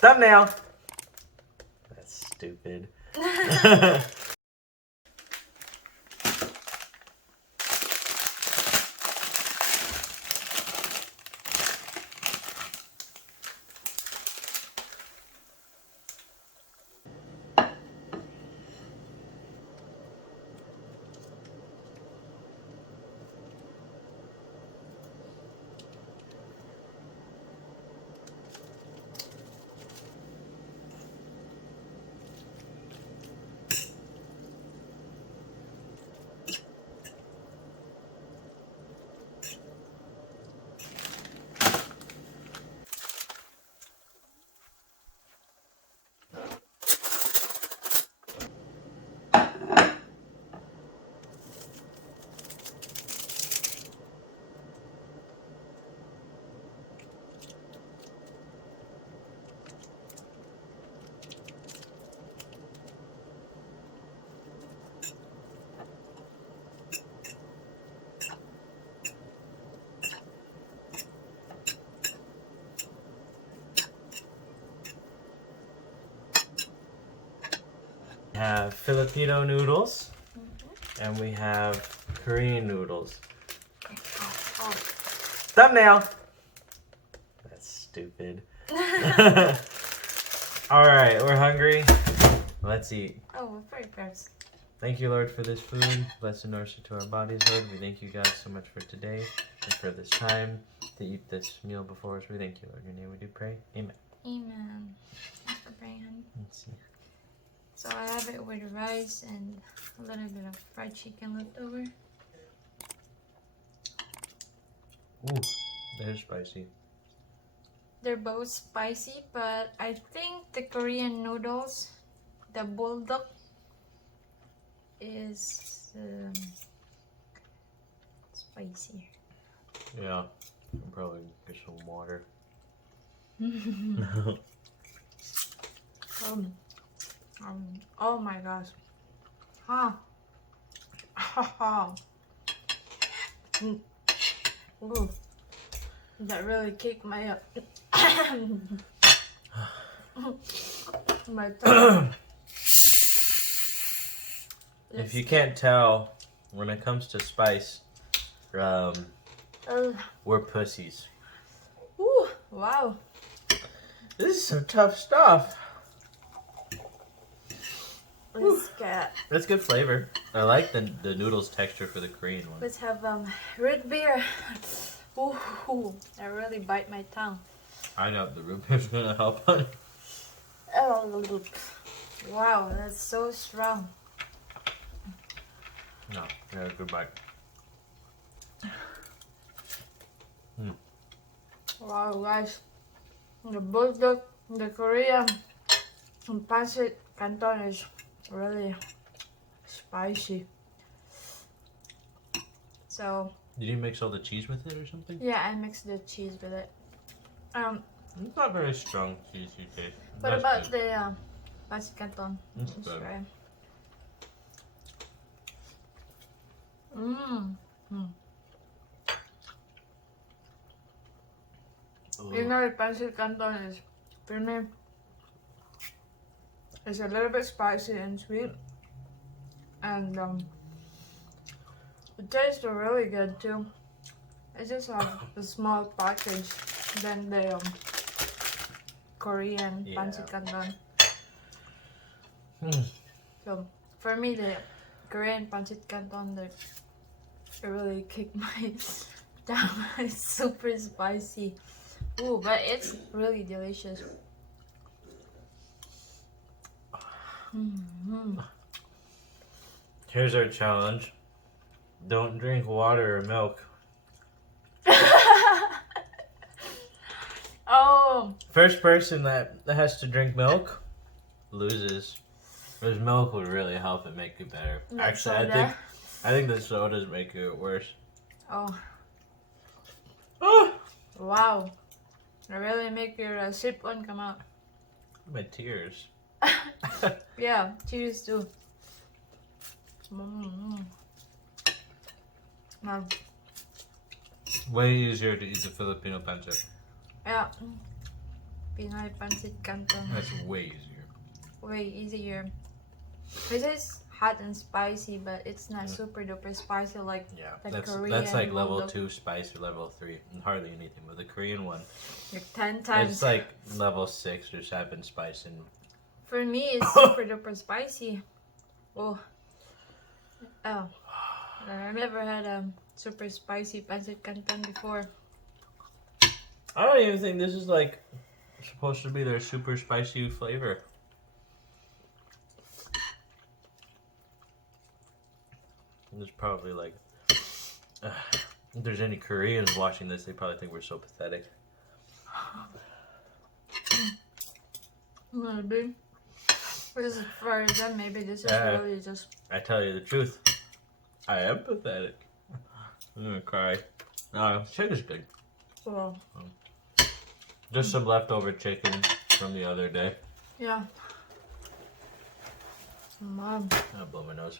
Thumbnail! That's stupid. We have Filipino noodles, and we have Korean noodles. Thumbnail! That's stupid. Alright, we're hungry. Let's eat. Oh, we're pretty gross. Thank you, Lord, for this food. Bless and nourish it to our bodies, Lord. We thank you, God, so much for today and for this time to eat this meal before us. We thank you, Lord. In your name we do pray. Amen. Amen. Thanks for praying, honey. Let's see. So I have it with rice and a little bit of fried chicken left over. Ooh, that is spicy. They're both spicy, but I think the Korean noodles, the bulldog, is spicier. Yeah, I'll probably get some water. Oh my gosh. Huh. Ooh. That really kicked my my tongue. If you can't tell, when it comes to spice, we're pussies. Ooh, wow. This is some tough stuff. That's good flavor. I like the noodles texture for the Korean one. Let's have root beer. Ooh, that really bite my tongue. I know the root beer's gonna help on it. Oh, wow, that's so strong. No, yeah, good bite. Wow, guys, the bulldog, the Korean, and pancit canton is really spicy. So Did you mix all the cheese with it or something? yeah, I mixed the cheese with it. It's not very strong cheesy taste. What That's about good. the pancit canton? That's Let's good. try. You know, the pancit canton is, for me, it's a little bit spicy and sweet, and it tastes really good too. I just have a small package than the Korean pancit canton. So for me, the Korean pancit canton, it really kicked my tongue. It's super spicy. Ooh, but it's really delicious. Here's our challenge. Don't drink water or milk. Oh. First person that has to drink milk loses. Because milk would really help it make it better. Actually, I think the sodas make it worse. Oh. Wow. It really make your sip one come out. My tears. Yeah, tears too. Way easier to eat the Filipino pancit. Yeah. Pinoy Pancit Canton. That's way easier. Way easier. This is hot and spicy, but it's not super duper spicy like Yeah, the that's Korean like level one, 2 spice or level 3. Hardly anything. But the Korean one, like 10 times. it's like level 6 or 7 spice. And For me, it's super duper spicy. Oh. I've never had a super spicy pancit canton before. I don't even think this is like supposed to be their super spicy flavor. There's probably like, if there's any Koreans watching this, they probably think we're so pathetic. Maybe. Because for them, maybe this is really just... I tell you the truth, I am pathetic. I'm gonna cry. No, chicken's good. Well, Just some leftover chicken from the other day. yeah. Mom. I'll blow my nose.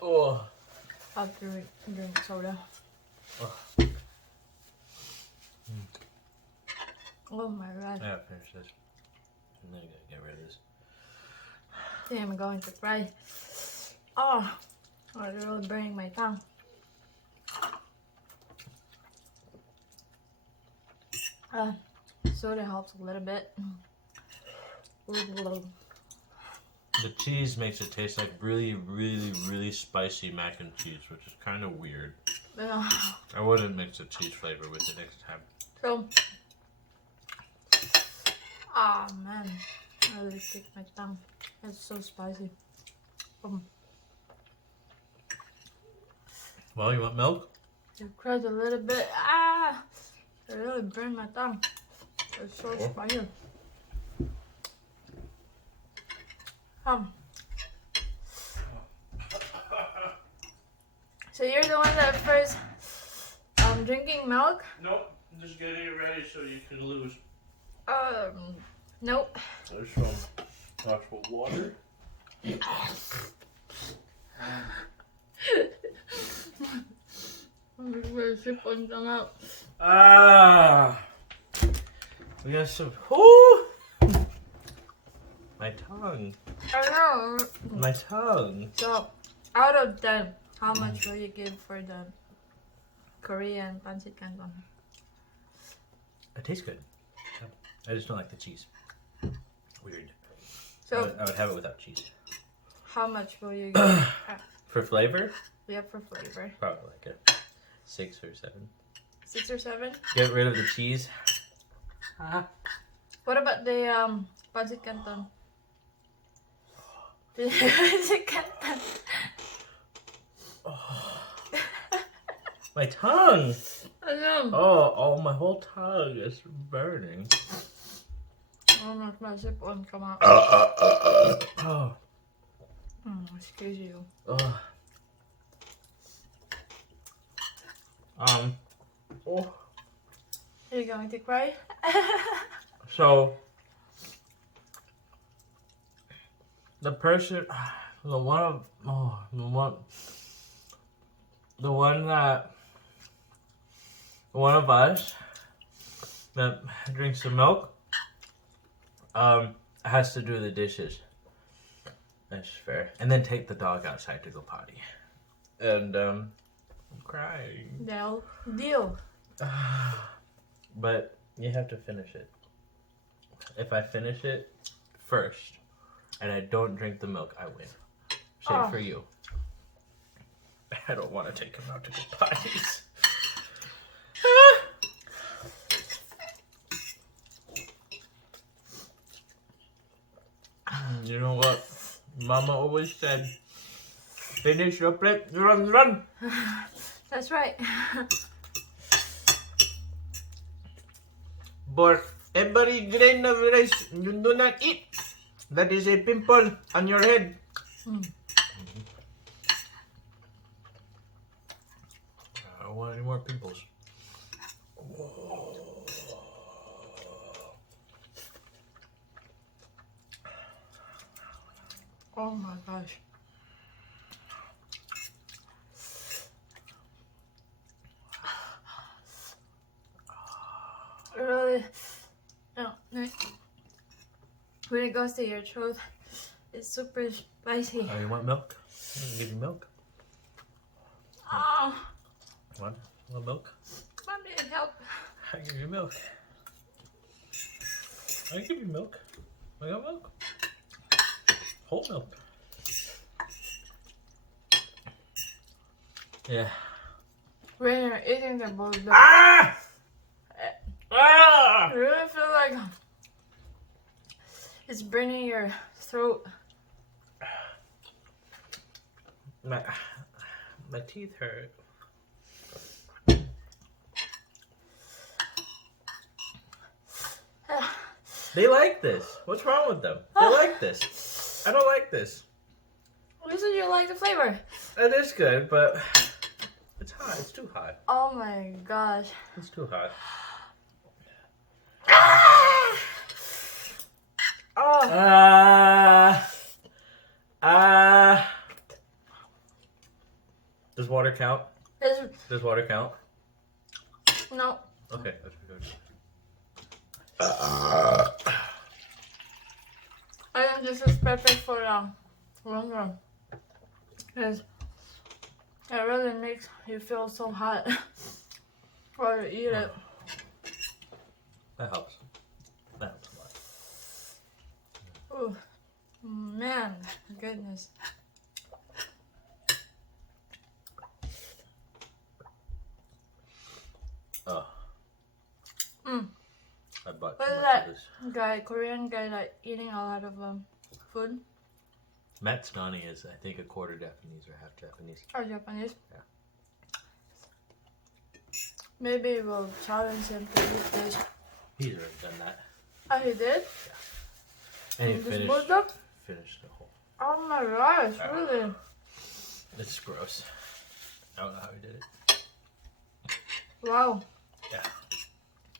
Oh. I'll have to drink soda. Oh. Oh my god. I gotta finish this. And then I gotta get rid of this. I think I'm going to cry. Oh, it's really burning my tongue. Soda helps a little bit. The cheese makes it taste like really, really, really spicy mac and cheese, which is kind of weird. I wouldn't mix the cheese flavor with it next time. So, man, I really kicked my tongue. It's so spicy. Well, you want milk? It cried a little bit. It really burned my tongue. It's so spicy. So you're the one that first drinking milk? Nope, I'm just getting it ready so you can lose. Nope. There's some actual water. I'm just gonna sip on some out. We got some. Whoo! My tongue. I know. My tongue. So, out of 10, how much will you give for the Korean pancit canton? It tastes good. I just don't like the cheese. Weird. So, I would have it without cheese. how much will you give? For flavor? Yeah, for flavor. Probably like a 6 or 7. 6 or 7? Get rid of the cheese. What about the pancit canton? The pancit canton. My tongue! I know. Oh, my whole tongue is burning. Oh, my sip on come out. Oh. Excuse you. Oh. Are you going to cry? So the person, the one of us that drinks the milk, has to do the dishes. That's fair. And then take the dog outside to go potty. And I'm crying. Deal. But you have to finish it. If I finish it first and I don't drink the milk, I win. Same for you. I don't want to take him out to go potties. You know what Mama always said? Finish your plate, run. That's right. But every grain of rice you do not eat, that is a pimple on your head. I don't want any more pimples. Oh my gosh. really, no, when it goes to your throat, it's super spicy. Oh, you want milk? I'll give you milk. Oh, Want milk? mommy, help. I give you milk. I give you milk. I got milk. Whole milk. Yeah. When you're eating the bulldog, Ah! Ah! I really feel like it's burning your throat. My teeth hurt. They like this. What's wrong with them? They like this. I don't like this. You said you like the flavor. It is good, but it's hot. It's too hot. Oh my gosh. It's too hot. Oh. Does water count? It's, Does water count? no. Okay, that's good. I think this is perfect for longer. Because it really makes you feel so hot while you eat it. That helps. That helps a lot. Oh, man, goodness. Oh. Mm. I bought What too is much that of this. guy, Korean guy, like eating a lot of food? Matt Scani is, I think, a quarter Japanese or half Japanese. Or Japanese? Yeah. Maybe we'll challenge him to eat this. He's already done that. Oh, he did? And he This finished bulldog? the whole. Oh my gosh, really? It's gross. I don't know how he did it. Wow. Yeah.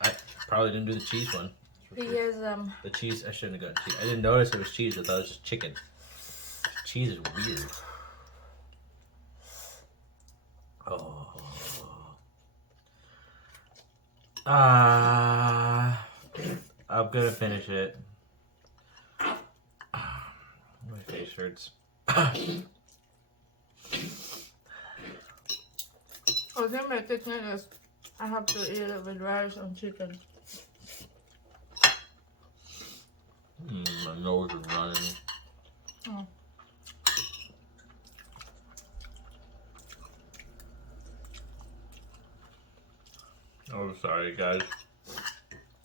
I probably didn't do the cheese one. He has The cheese, I shouldn't have gotten cheese. I didn't notice it was cheese. I thought it was just chicken. Cheese is weird. Oh. I'm gonna finish it. My face hurts. I think my technique is I have to eat it with rice and chicken. My nose is running. Oh. Oh, sorry, guys.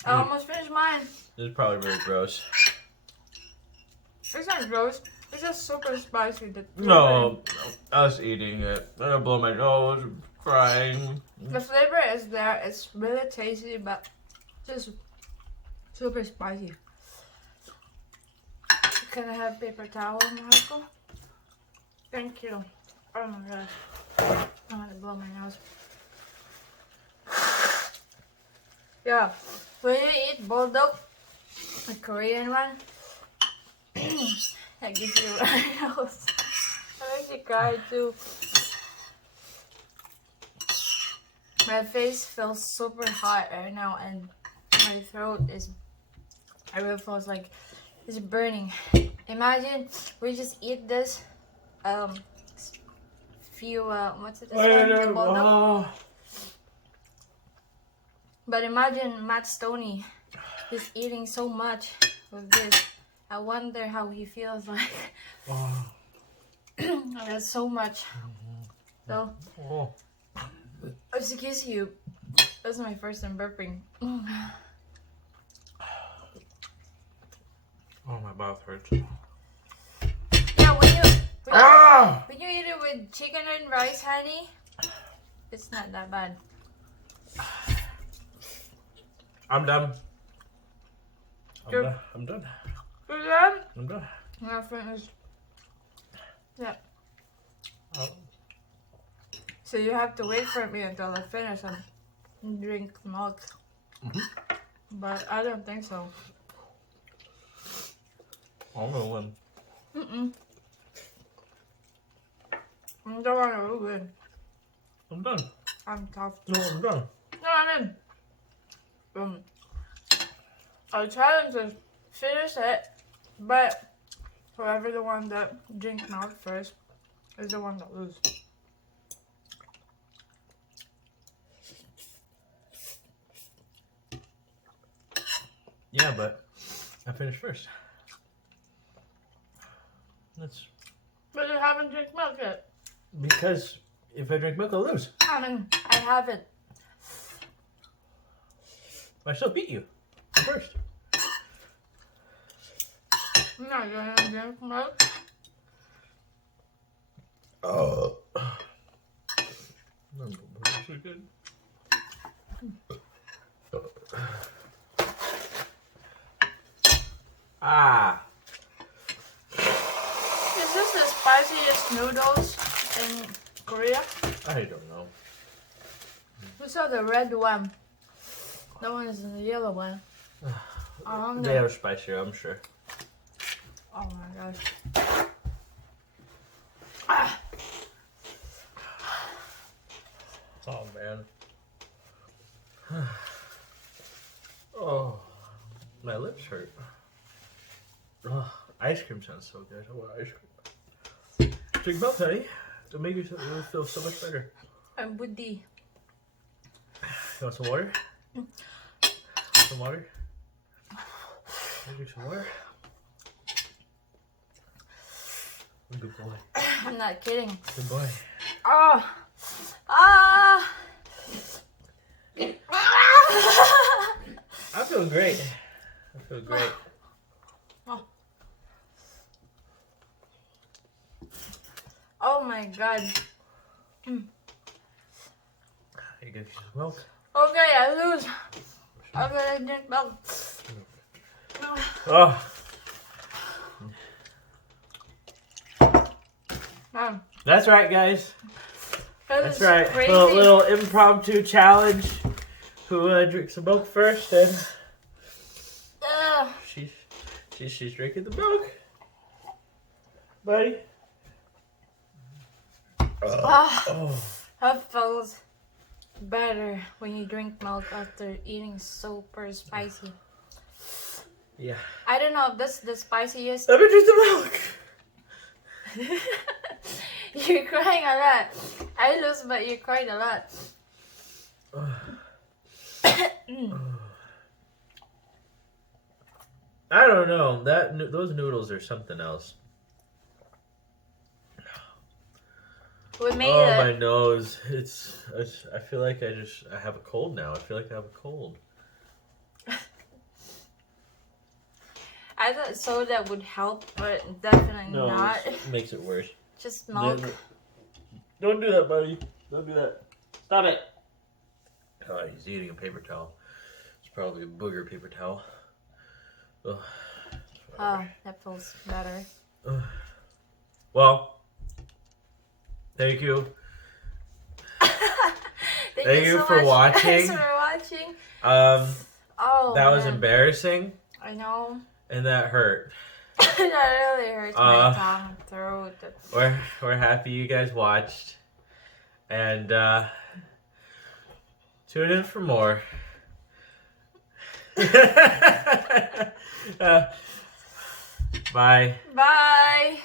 I almost finished mine. This is probably very gross. It's not gross. It's just super spicy. No, us eating it. I'm gonna blow my nose. I'm crying. The flavor is there. It's really tasty, but just super spicy. Can I have paper towel, Marco? Thank you. Oh my gosh. I'm gonna blow my nose. Yeah, when you eat bulldog, a Korean one, that gives you a nose. I make you cry too. My face feels super hot right now, and my throat is. I really feels like it's burning. Imagine we just eat this. Few what's it? The bulldog. But imagine Matt Stoney. He's eating so much with this. I wonder how he feels like. Oh. That's so much. So, excuse you. That's my first time burping. Oh, my mouth hurts. Yeah, when you eat it with chicken and rice, honey, it's not that bad. I'm done. You're I'm done. done? I'm done. Yeah, finished. Yeah. Oh. So you have to wait for me until I finish and drink milk. But I don't think so. I'm gonna win. I don't want to win. I'm done. I'm tough. No, I'm done. No, I didn't. Our challenge is finish it, but whoever the one that drinks milk first is the one that loses. Yeah, but I finished first. That's But you haven't drank milk yet. because if I drink milk, I'll lose. I mean, I haven't. I still beat you first. No, you haven't drank milk. Oh. That's so good. Ah. Is this the spiciest noodles in Korea? I don't know. We saw the red one. That one is the yellow one. They are spicier, I'm sure. Oh my gosh. Ah. Oh man. Oh, my lips hurt. Oh, ice cream sounds so good. I want ice cream. Drink milk, honey. It'll make you feel so much better. I'm Buddhi. You want some water? Some water? Drink some water? Good boy. I'm not kidding. Good boy. Oh. Ah. I feel great. I feel great. Oh my god. You get some milk? Okay, I lose. Okay, I drink milk. Oh. That's right, guys. That's right. Crazy. Little impromptu challenge. Who drinks the milk first? And she's drinking the milk, buddy. Oh. That feels better when you drink milk after eating super spicy. Yeah. I don't know if this is the spiciest. Let me drink the milk. You're crying a lot. I lose, but you're crying a lot. I don't know. Those noodles are something else. We made Oh, it. my nose. I feel like I have a cold now. I feel like I have a cold. I thought soda would help, but definitely No, not. it makes it worse. Just milk. Don't do that, buddy. Don't do that. Stop it. Oh, he's eating a paper towel. It's probably a booger paper towel. Ugh. Oh, that feels better. Well, thank you. Thank you you for much. watching. Thanks for watching. Oh, that was man. embarrassing, I know. and that hurt. That really hurts my tongue, throat. We're happy you guys watched, and tune in for more. Bye. Bye.